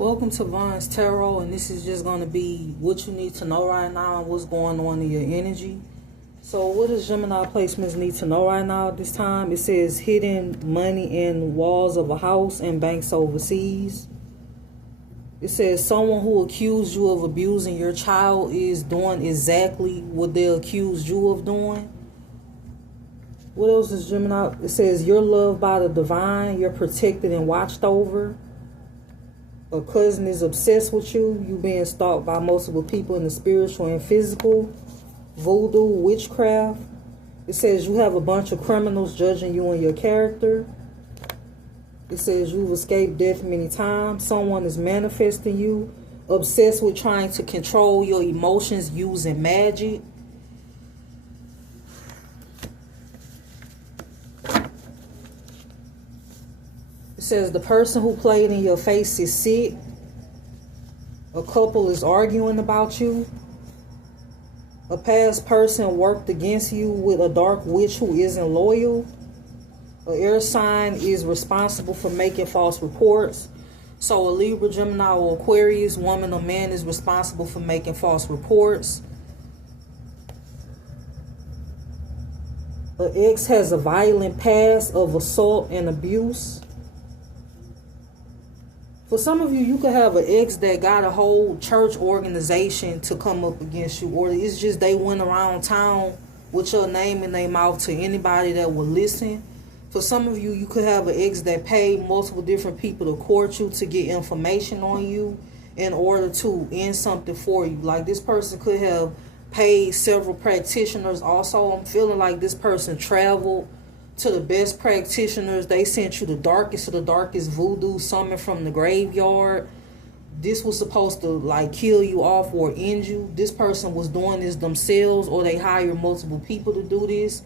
Welcome to Von's Tarot, and this is just going to be what you need to know right now and what's going on in your energy. So what does Gemini placements need to know right now at this time? It says hidden money in walls of a house and banks overseas. It says someone who accused you of abusing your child is doing exactly what they accused you of doing. What else is Gemini? It says you're loved by the divine, you're protected and watched over. A cousin is obsessed with you. You being stalked by multiple people in the spiritual and physical. Voodoo, witchcraft. It says you have a bunch of criminals judging you and your character. It says you've escaped death many times. Someone is manifesting you. Obsessed with trying to control your emotions using magic. It says the person who played in your face is sick. A couple is arguing about you. A past person worked against you with a dark witch who isn't loyal. An air sign is responsible for making false reports. So a Libra, Gemini, or Aquarius, woman or man is responsible for making false reports. An ex has a violent past of assault and abuse. For some of you, you could have an ex that got a whole church organization to come up against you. Or it's just they went around town with your name in their mouth to anybody that would listen. For some of you, you could have an ex that paid multiple different people to court you to get information on you in order to end something for you. Like this person could have paid several practitioners. Also, I'm feeling like this person traveled to the best practitioners. They sent you the darkest of the darkest voodoo summoned from the graveyard. This was supposed to like kill you off or end you. This person was doing this themselves, or they hired multiple people to do this.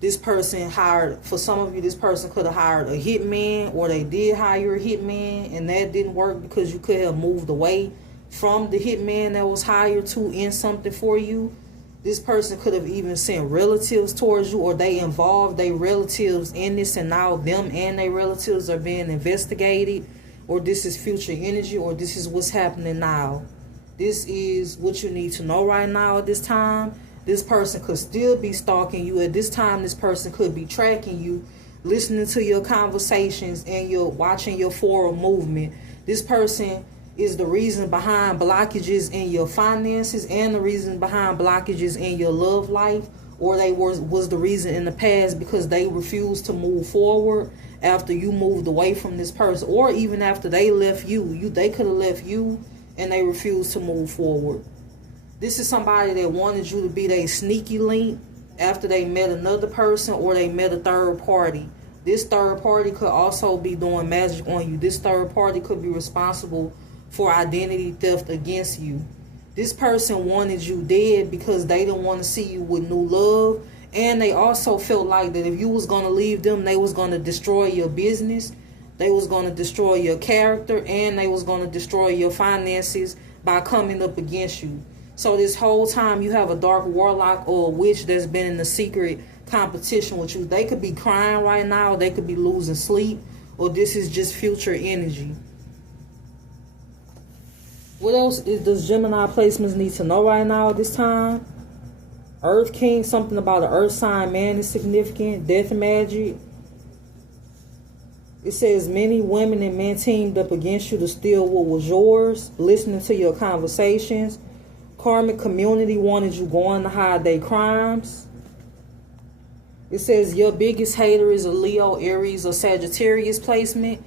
This person hired, for some of you, this person could have hired a hitman, or they did hire a hitman, and that didn't work because you could have moved away from the hitman that was hired to end something for you. This person could have even sent relatives towards you, or they involved their relatives in this, and now them and their relatives are being investigated. Or this is future energy, or this is what's happening now. This is what you need to know right now at this time. This person could still be stalking you. At this time, this person could be tracking you, listening to your conversations, and you're watching your forward movement. This person is the reason behind blockages in your finances and the reason behind blockages in your love life, or they was the reason in the past because they refused to move forward after you moved away from this person, or even after they left you. They could have left you and they refused to move forward. This is somebody that wanted you to be their sneaky link after they met another person or they met a third party. This third party could also be doing magic on you. This third party could be responsible for identity theft against you. This person wanted you dead because they didn't want to see you with new love, and they also felt like that if you was going to leave them, they was going to destroy your business, they was going to destroy your character, and they was going to destroy your finances by coming up against you. So this whole time you have a dark warlock or a witch that's been in a secret competition with you. They could be crying right now, they could be losing sleep, or this is just future energy. What else does Gemini placements need to know right now at this time? Earth King, something about an earth sign man is significant. Death magic. It says many women and men teamed up against you to steal what was yours, listening to your conversations. Karmic community wanted you going to hide their crimes. It says your biggest hater is a Leo, Aries, or Sagittarius placement.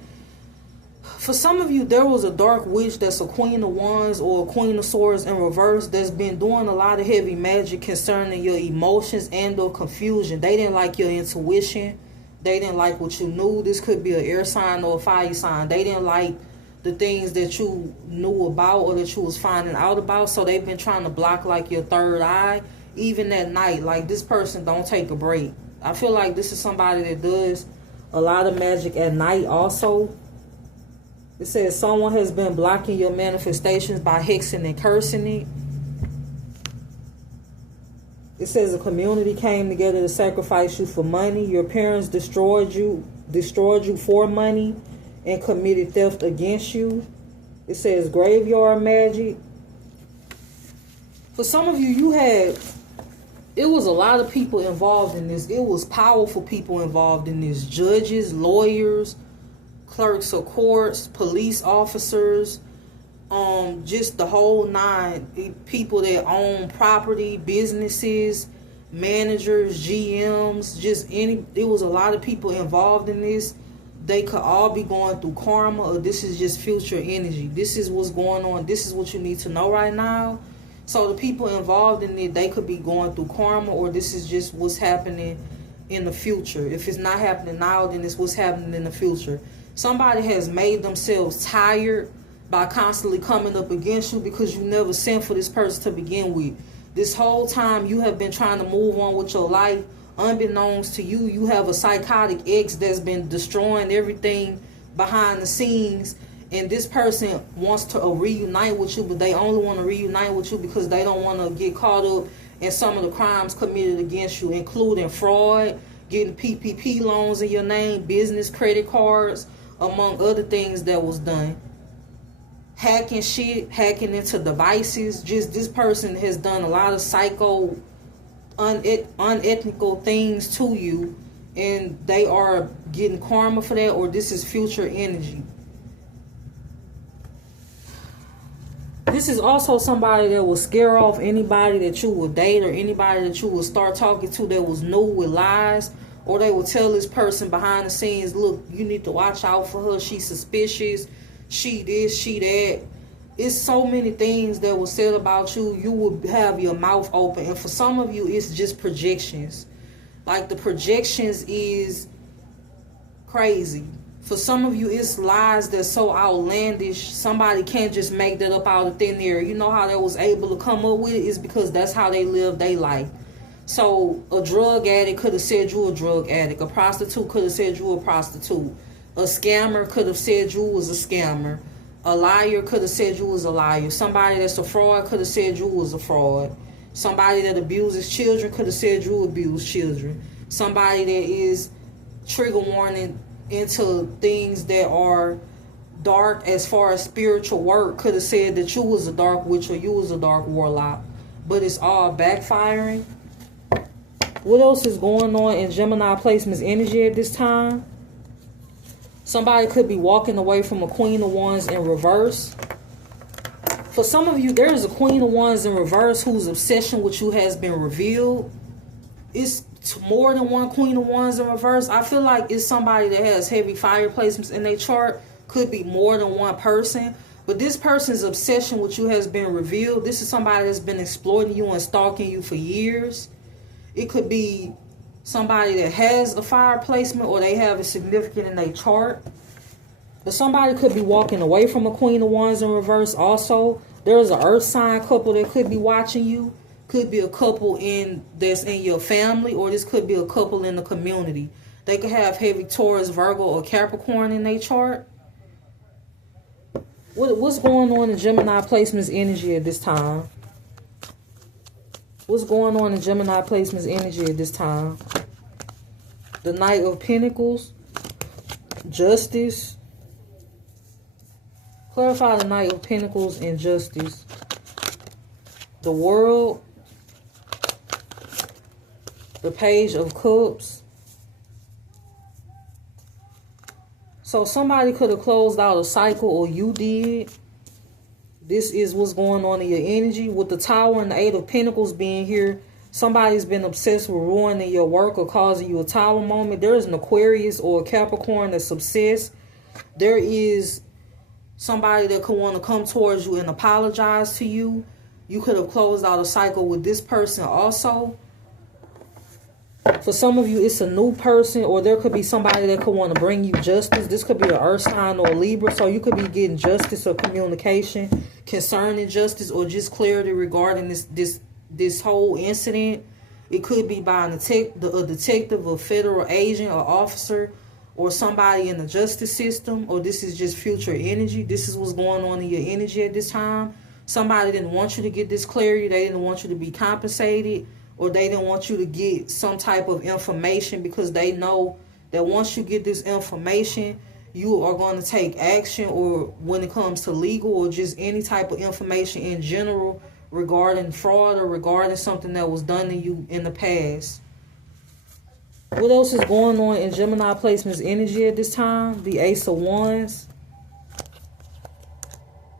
For some of you, there was a dark witch that's a Queen of Wands or a Queen of Swords in reverse that's been doing a lot of heavy magic concerning your emotions and or confusion. They didn't like your intuition. They didn't like what you knew. This could be an air sign or a fire sign. They didn't like the things that you knew about or that you was finding out about. So they've been trying to block like your third eye, even at night. Like this person don't take a break. I feel like this is somebody that does a lot of magic at night also. It says someone has been blocking your manifestations by hexing and cursing it. It says a community came together to sacrifice you for money. Your parents destroyed you for money and committed theft against you. It says graveyard magic. For some of you, it was a lot of people involved in this. It was powerful people involved in this. Judges, lawyers, clerks of courts, police officers, just the whole nine. People that own property, businesses, managers, GMs, it was a lot of people involved in this. They could all be going through karma, or this is just future energy. This is what's going on. This is what you need to know right now. So the people involved in it, they could be going through karma, or this is just what's happening in the future. If it's not happening now, then it's what's happening in the future. Somebody has made themselves tired by constantly coming up against you because you never sent for this person to begin with. This whole time you have been trying to move on with your life. Unbeknownst to you, you have a psychotic ex that's been destroying everything behind the scenes. And this person wants to reunite with you, but they only want to reunite with you because they don't want to get caught up in some of the crimes committed against you, including fraud, getting PPP loans in your name, business credit cards, among other things that was done. Hacking shit, hacking into devices. Just this person has done a lot of psycho, unethical things to you, and they are getting karma for that, or this is future energy. This is also somebody that will scare off anybody that you will date or anybody that you will start talking to that was new with lies. Or they will tell this person behind the scenes, look, you need to watch out for her. She's suspicious. She this, she that. It's so many things that were said about you. You will have your mouth open. And for some of you, it's just projections. Like the projections is crazy. For some of you, it's lies that's so outlandish. Somebody can't just make that up out of thin air. You know how they was able to come up with it? It's because that's how they live their life. So a drug addict could have said you a drug addict. A prostitute could have said you a prostitute. A scammer could have said you was a scammer. A liar could have said you was a liar. Somebody that's a fraud could have said you was a fraud. Somebody that abuses children could have said you abuse children. Somebody that is trigger warning into things that are dark as far as spiritual work could have said that you was a dark witch or you was a dark warlock. But it's all backfiring. What else is going on in Gemini placement's energy at this time? Somebody could be walking away from a Queen of Wands in reverse. For some of you, there is a Queen of Wands in reverse whose obsession with you has been revealed. It's more than one Queen of Wands in reverse. I feel like it's somebody that has heavy fire placements in their chart. Could be more than one person. But this person's obsession with you has been revealed. This is somebody that's been exploiting you and stalking you for years. It could be somebody that has a fire placement or they have a significant in their chart. But somebody could be walking away from a Queen of Wands in reverse also. There's an earth sign couple that could be watching you. Could be a couple that's in your family, or this could be a couple in the community. They could have heavy Taurus, Virgo, or Capricorn in their chart. What's going on in Gemini placement's energy at this time? What's going on in Gemini placement's energy at this time? The Knight of Pentacles, Justice. Clarify the Knight of Pentacles and Justice. The World. The Page of Cups. So somebody could have closed out a cycle, or you did. This is what's going on in your energy. With the Tower and the Eight of Pentacles being here, somebody's been obsessed with ruining your work or causing you a Tower moment. There is an Aquarius or a Capricorn that's obsessed. There is somebody that could want to come towards you and apologize to you. You could have closed out a cycle with this person also. For some of you, it's a new person, or there could be somebody that could want to bring you justice. This could be an earth sign or a Libra, so you could be getting justice or communication concerning justice, or just clarity regarding this whole incident. It could be by a detective, a federal agent, or officer, or somebody in the justice system, or this is just future energy. This is what's going on in your energy at this time. Somebody didn't want you to get this clarity. They didn't want you to be compensated. Or they didn't want you to get some type of information, because they know that once you get this information, you are going to take action, or when it comes to legal or just any type of information in general regarding fraud or regarding something that was done to you in the past. What else is going on in Gemini placement's energy at this time? The Ace of Wands.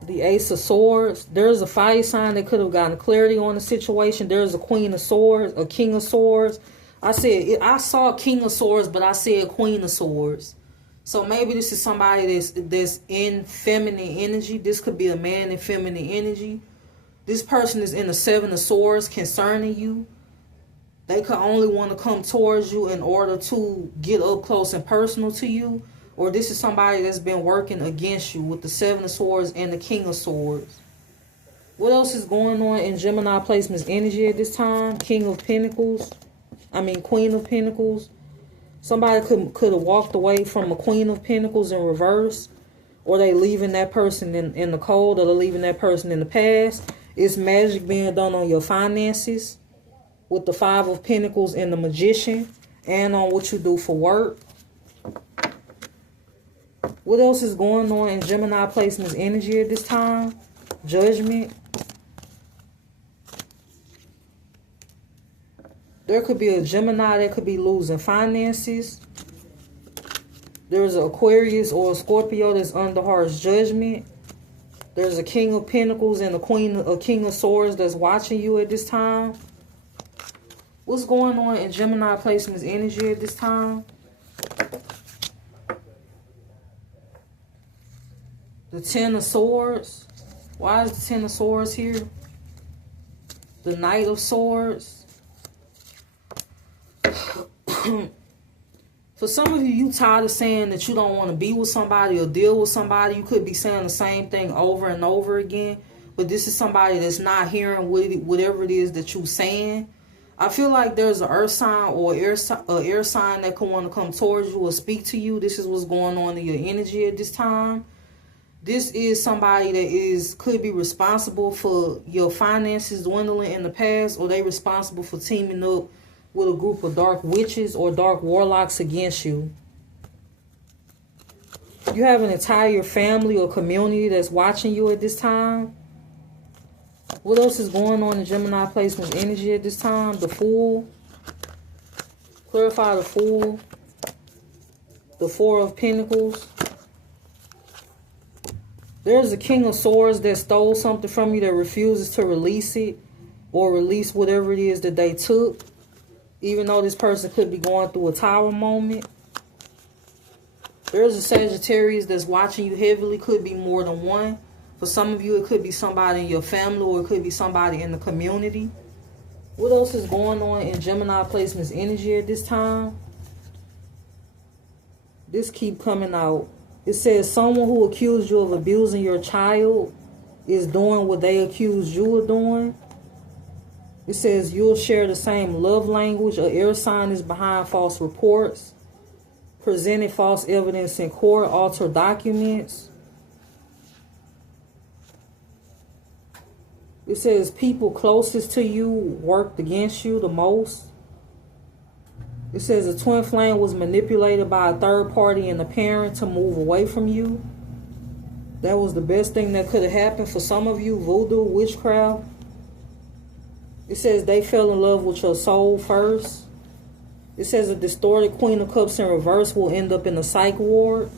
The Ace of Swords. There's a fire sign that could have gotten clarity on the situation. There's a Queen of Swords, a King of Swords. I saw King of Swords, but I said Queen of Swords. So maybe this is somebody that's in feminine energy. This could be a man in feminine energy. This person is in the Seven of Swords concerning you. They could only want to come towards you in order to get up close and personal to you. Or this is somebody that's been working against you with the Seven of Swords and the King of Swords. What else is going on in Gemini placement's energy at this time? Queen of Pentacles. Somebody could have walked away from a Queen of Pentacles in reverse. Or they leaving that person in the cold, or they're leaving that person in the past. It's magic being done on your finances with the Five of Pentacles and the Magician, and on what you do for work. What else is going on in Gemini placement's energy at this time? Judgment. There could be a Gemini that could be losing finances. There's an Aquarius or a Scorpio that's under harsh judgment. There's a King of Pentacles and a King of Swords that's watching you at this time. What's going on in Gemini placement's energy at this time? The Ten of Swords. Why is the Ten of Swords here? The Knight of Swords. For some of you, you tired of saying that you don't want to be with somebody or deal with somebody. You could be saying the same thing over and over again. But this is somebody that's not hearing whatever it is that you're saying. I feel like there's an earth sign or air sign that could want to come towards you or speak to you. This is what's going on in your energy at this time. This is somebody that could be responsible for your finances dwindling in the past, or they responsible for teaming up with a group of dark witches or dark warlocks against you. You have an entire family or community that's watching you at this time. What else is going on in Gemini placement's energy at this time? The Fool. Clarify the Fool. The Four of Pentacles. There's a King of Swords that stole something from you that refuses to release it, or release whatever it is that they took. Even though this person could be going through a Tower moment. There's a Sagittarius that's watching you heavily. Could be more than one. For some of you, it could be somebody in your family, or it could be somebody in the community. What else is going on in Gemini placement's energy at this time? This keep coming out. It says someone who accused you of abusing your child is doing what they accused you of doing. It says you'll share the same love language. An air sign is behind false reports. Presented false evidence in court. Alter documents. It says people closest to you worked against you the most. It says a twin flame was manipulated by a third party and a parent to move away from you. That was the best thing that could have happened for some of you. Voodoo, witchcraft. It says they fell in love with your soul first. It says a distorted Queen of Cups in reverse will end up in a psych ward.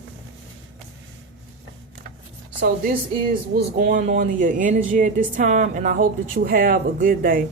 So this is what's going on in your energy at this time. And I hope that you have a good day.